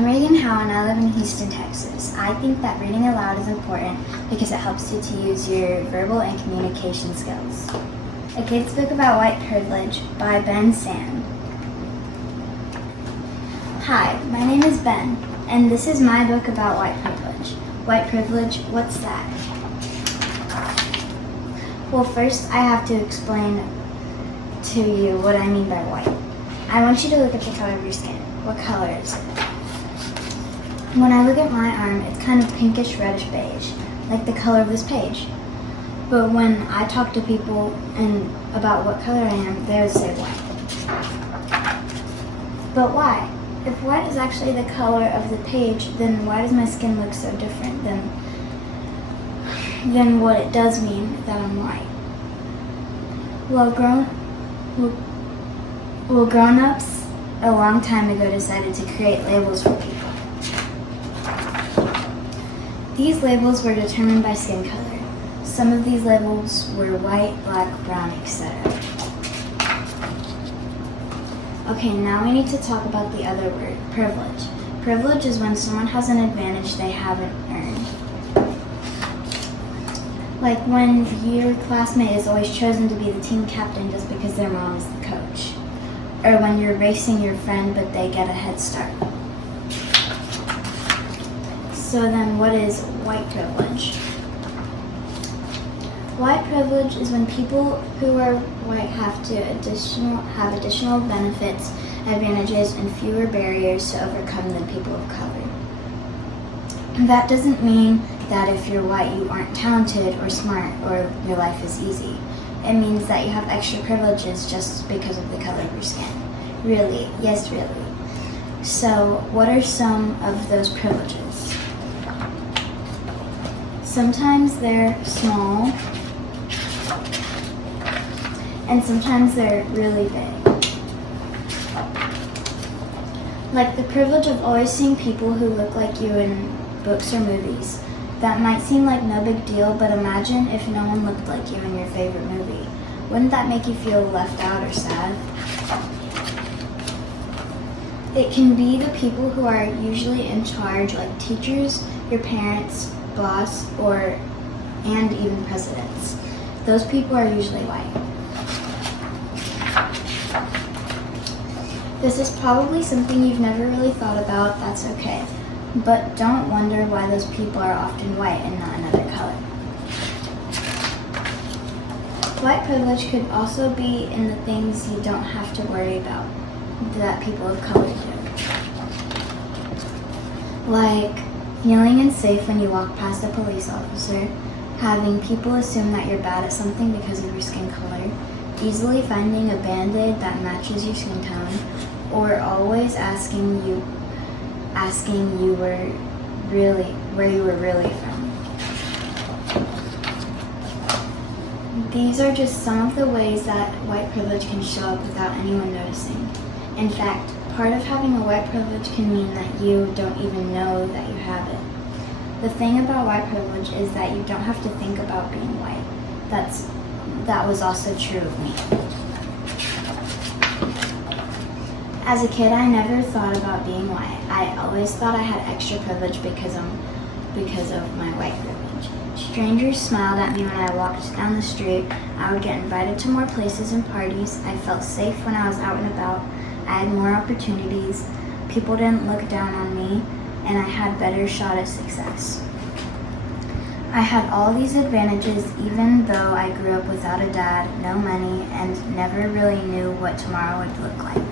I'm Reagan Howe and I live in Houston, Texas. I think that reading aloud is important because it helps you to use your verbal and communication skills. A Kid's Book About White Privilege by Ben Sand. Hi, my name is Ben, and this is my book about white privilege. White privilege, what's that? Well, first I have to explain to you what I mean by white. I want you to look at the color of your skin. What color is it? When I look at my arm, it's kind of pinkish reddish beige, like the color of this page. But when I talk to people about what color I am, they would say white. But why? If white is actually the color of the page, then why does my skin look so different than what it does mean that I'm white? Well, grown-ups a long time ago decided to create labels for people. These labels were determined by skin color. Some of these labels were white, black, brown, etc. Okay, now we need to talk about the other word, privilege. Privilege is when someone has an advantage they haven't earned. Like when your classmate is always chosen to be the team captain just because their mom is the coach. Or when you're racing your friend but they get a head start. So then what is white privilege? White privilege is when people who are white have additional benefits, advantages, and fewer barriers to overcome than people of color. And that doesn't mean that if you're white you aren't talented or smart or your life is easy. It means that you have extra privileges just because of the color of your skin. Really, yes, really. So, what are some of those privileges? Sometimes they're small, and sometimes they're really big. Like the privilege of always seeing people who look like you in books or movies. That might seem like no big deal, but imagine if no one looked like you in your favorite movie. Wouldn't that make you feel left out or sad? It can be the people who are usually in charge, like teachers, your parents, boss, and even presidents. Those people are usually white. This is probably something you've never really thought about, that's okay. But don't wonder why those people are often white and not another color. White privilege could also be in the things you don't have to worry about that people of color do. Like feeling unsafe when you walk past a police officer, having people assume that you're bad at something because of your skin color, easily finding a Band-Aid that matches your skin tone, or always asking you where you were really from. These are just some of the ways that white privilege can show up without anyone noticing. In fact, part of having a white privilege can mean that you don't even know that you have it. The thing about white privilege is that you don't have to think about being white. That was also true of me. As a kid, I never thought about being white. I always thought I had extra privilege because of my white privilege. Strangers smiled at me when I walked down the street. I would get invited to more places and parties. I felt safe when I was out and about. I had more opportunities. People didn't look down on me, and I had better shot at success. I had all these advantages even though I grew up without a dad, no money, and never really knew what tomorrow would look like.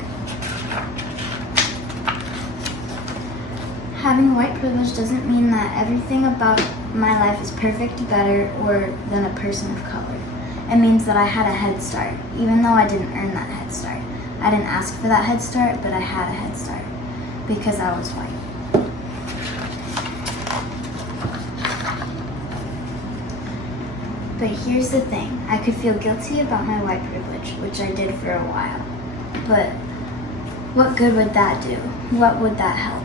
Having white privilege doesn't mean that everything about my life is perfect, better, or than a person of color. It means that I had a head start, even though I didn't earn that head start. I didn't ask for that head start, but I had a head start because I was white. But here's the thing, I could feel guilty about my white privilege, which I did for a while. But what good would that do? What would that help?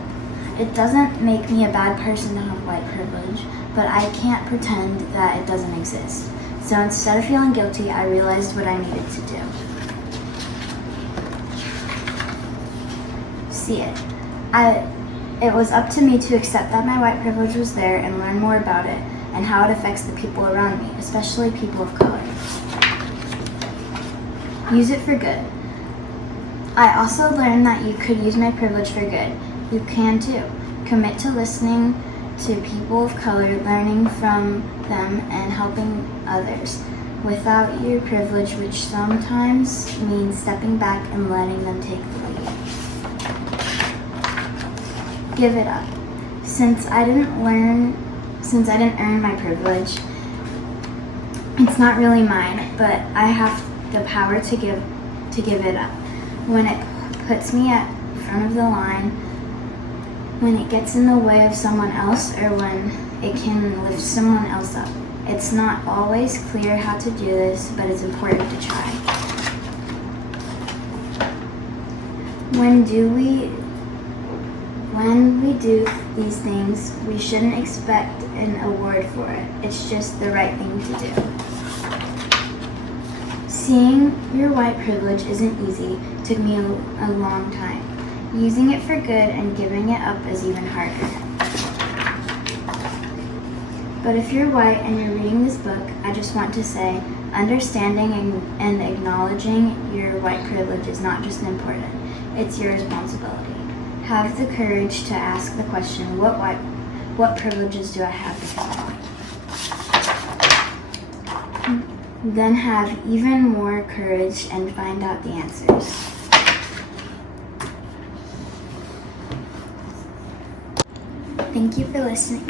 It doesn't make me a bad person to have white privilege, but I can't pretend that it doesn't exist. So instead of feeling guilty, I realized what I needed to do. See it. It was up to me to accept that my white privilege was there and learn more about it and how it affects the people around me, especially people of color. Use it for good. I also learned that you could use my privilege for good. You can too. Commit to listening to people of color, learning from them, and helping others without your privilege, which sometimes means stepping back and letting them take the lead. Give it up. Since I didn't earn my privilege, it's not really mine, but I have the power to give it up. When it puts me at front of the line, when it gets in the way of someone else, or when it can lift someone else up. It's not always clear how to do this, but it's important to try. When we do these things, we shouldn't expect an award for it. It's just the right thing to do. Seeing your white privilege isn't easy. It took me a long time. Using it for good and giving it up is even harder. But if you're white and you're reading this book, I just want to say, understanding and acknowledging your white privilege is not just important, it's your responsibility. Have the courage to ask the question, what privileges do I have because of white? Then have even more courage and find out the answers. Thank you for listening.